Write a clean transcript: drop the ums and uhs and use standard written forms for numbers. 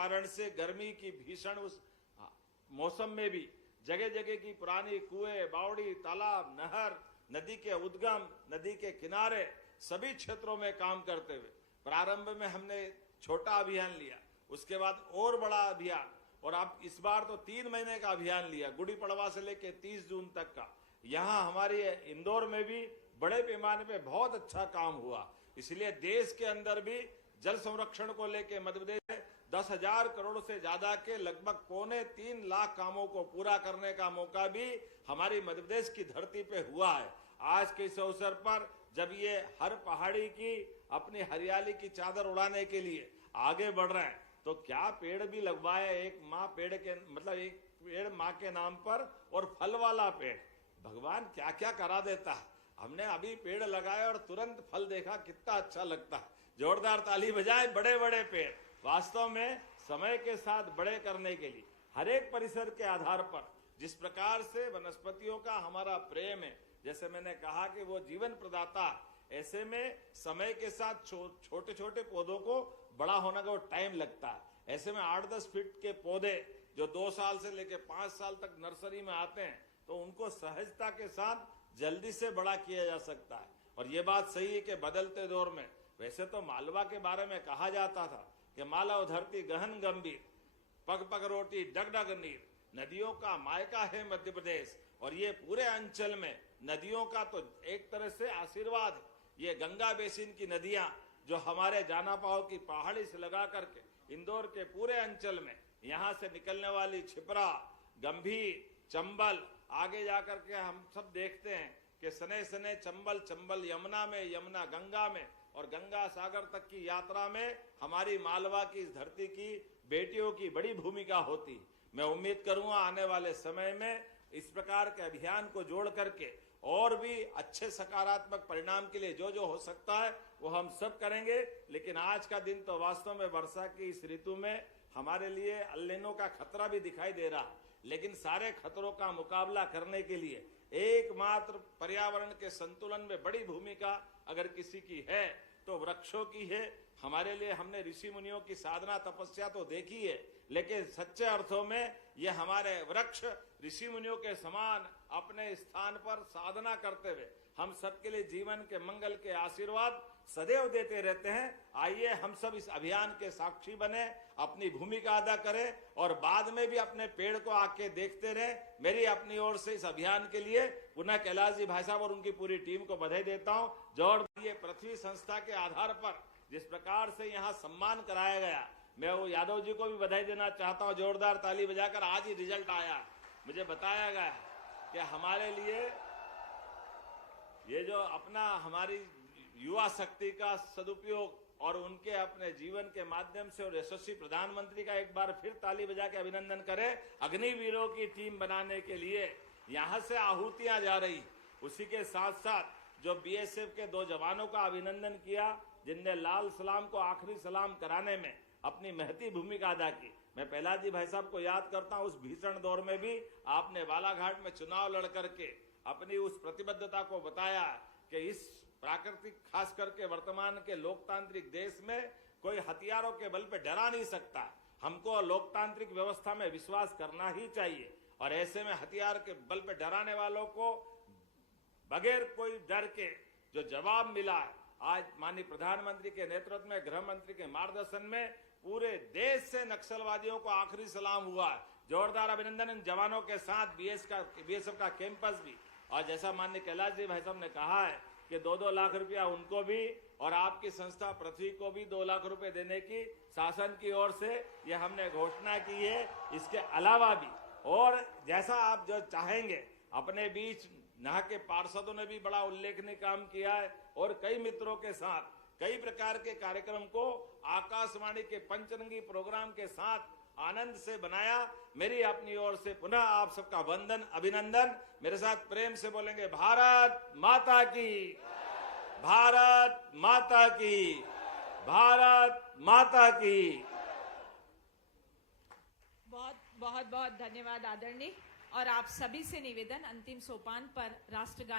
कारण से गर्मी की भीषण उस मौसम में भी जगह जगह की पुरानी कुएं, बावड़ी, तालाब, नहर, नदी के उद्गम, नदी के किनारे सभी क्षेत्रों में काम करते हुए प्रारंभ में हमने छोटा अभियान लिया, उसके बाद और बड़ा अभियान, और अब इस बार तो 3 महीने का अभियान लिया, गुड़ी पड़वा से लेकर 30 जून तक का। यहाँ हमारी इंदौर में भी बड़े पैमाने पे बहुत अच्छा काम हुआ। इसलिए देश के अंदर भी जल संरक्षण को लेकर मध्य प्रदेश में 10,000 करोड़ से ज्यादा के लगभग 2.25 लाख कामों को पूरा करने का मौका भी हमारी मध्य प्रदेश की धरती पे हुआ है। आज के इस अवसर पर जब ये हर पहाड़ी की अपनी हरियाली की चादर उड़ाने के लिए आगे बढ़ रहे हैं, तो क्या पेड़ भी लगवाए, एक माँ पेड़ के मतलब एक पेड़ माँ के नाम पर और फल वाला पेड़, भगवान क्या क्या करा देता है। हमने अभी पेड़ लगाए और तुरंत फल देखा, कितना अच्छा लगता है। जोरदार ताली बजाए। बड़े बड़े पेड़ वास्तव में समय के साथ बड़े करने के लिए हर एक परिसर के आधार पर जिस प्रकार से वनस्पतियों का हमारा प्रेम है, जैसे मैंने कहा कि वो जीवन प्रदाता, ऐसे में समय के साथ छोटे छोटे पौधों को बड़ा होने का टाइम लगता है। ऐसे में 8-10 फीट के पौधे जो 2 साल से लेकर 5 साल तक नर्सरी में आते हैं, तो उनको सहजता के साथ जल्दी से बड़ा किया जा सकता है। और ये बात सही है कि बदलते दौर में, वैसे तो मालवा के बारे में कहा जाता था कि मालव धरती गहन गंभीर, पग पग रोटी डग डग नीर, नदियों का मायका है मध्य प्रदेश। और ये पूरे अंचल में नदियों का तो एक तरह से आशीर्वाद है। ये गंगा बेसिन की नदियां जो हमारे जानापाव की पहाड़ी से लगा करके इंदौर के पूरे अंचल में यहाँ से निकलने वाली छिपरा, गंभीर, चंबल, आगे जाकर के हम सब देखते हैं कि सने सने चंबल, चंबल यमुना में, यमुना गंगा में, और गंगा सागर तक की यात्रा में हमारी मालवा की इस धरती की बेटियों की बड़ी भूमिका होती। मैं उम्मीद करूंगा आने वाले समय में इस प्रकार के अभियान को जोड़ करके और भी अच्छे सकारात्मक परिणाम के लिए जो जो हो सकता है वो हम सब करेंगे। लेकिन आज का दिन तो वास्तव में वर्षा की इस ऋतु में हमारे लिए अल नीनो का खतरा भी दिखाई दे रहा है, लेकिन सारे खतरों का मुकाबला करने के लिए एकमात्र पर्यावरण के संतुलन में बड़ी भूमिका अगर किसी की है तो वृक्षों की है। हमारे लिए हमने ऋषि मुनियों की साधना तपस्या तो देखी है, लेकिन सच्चे अर्थों में ये हमारे वृक्ष ऋषि मुनियों के समान अपने स्थान पर साधना करते हुए हम सबके लिए जीवन के मंगल के आशीर्वाद सदैव देते रहते हैं। आइए हम सब इस अभियान के साक्षी बने, अपनी भूमिका अदा करें और बाद में भी अपने पेड़ को आके देखते रहे। मेरी अपनी ओर से इस अभियान के लिए पुनः कैलाश जी भाई साहब और उनकी पूरी टीम को बधाई देता हूं। जोड़ ये पृथ्वी संस्था के आधार पर जिस प्रकार से यहाँ सम्मान कराया गया, मैं वो यादव जी को भी बधाई देना चाहता हूँ। जोरदार ताली बजाकर आज ही रिजल्ट आया, मुझे बताया गया कि हमारे लिए ये जो अपना हमारी युवा शक्ति का सदुपयोग और उनके अपने जीवन के माध्यम से और यशस्वी प्रधानमंत्री का एक बार फिर ताली बजा के अभिनंदन करें। अग्निवीरों की टीम बनाने के लिए यहाँ से आहुतियां जा रही, उसी के साथ साथ जो बीएसएफ के 2 जवानों का अभिनंदन किया जिनने लाल सलाम को आखिरी सलाम कराने में अपनी महती भूमिका अदा की। मैं कैलाश जी भाई साहब को याद करता हूं, उस भीषण दौर में भी आपने बालाघाट में चुनाव लड़ करके अपनी उस प्रतिबद्धता को बताया कि इस प्राकृतिक खास करके वर्तमान के लोकतांत्रिक देश में कोई हथियारों के बल पे डरा नहीं सकता। हमको लोकतांत्रिक व्यवस्था में विश्वास करना ही चाहिए और ऐसे में हथियार के बल पे डराने वालों को बगैर कोई डर के जो जवाब मिला है, आज माननीय प्रधानमंत्री के नेतृत्व में, गृह मंत्री के मार्गदर्शन में पूरे देश से नक्सलवादियों को आखिरी सलाम हुआ। जोरदार अभिनंदन इन जवानों के साथ बीएसएफ का कैंपस भी। और जैसा माननीय कैलाश जी भाई साहब ने कहा है कि 2-2 लाख रुपया उनको भी और आपकी संस्था पृथ्वी को भी 2 लाख रुपए देने की शासन की ओर से ये हमने घोषणा की है। इसके अलावा भी और जैसा आप जो चाहेंगे, अपने बीच यहाँ के पार्षदों ने भी बड़ा उल्लेखनीय काम किया है और कई मित्रों के साथ कई प्रकार के कार्यक्रम को आकाशवाणी के पंचरंगी प्रोग्राम के साथ आनंद से बनाया। मेरी अपनी ओर से पुनः आप सबका वंदन, अभिनंदन। मेरे साथ प्रेम से बोलेंगे भारत माता की, भारत माता की, भारत माता की। बहुत बहुत धन्यवाद आदरणीय। और आप सभी से निवेदन, अंतिम सोपान पर राष्ट्रगान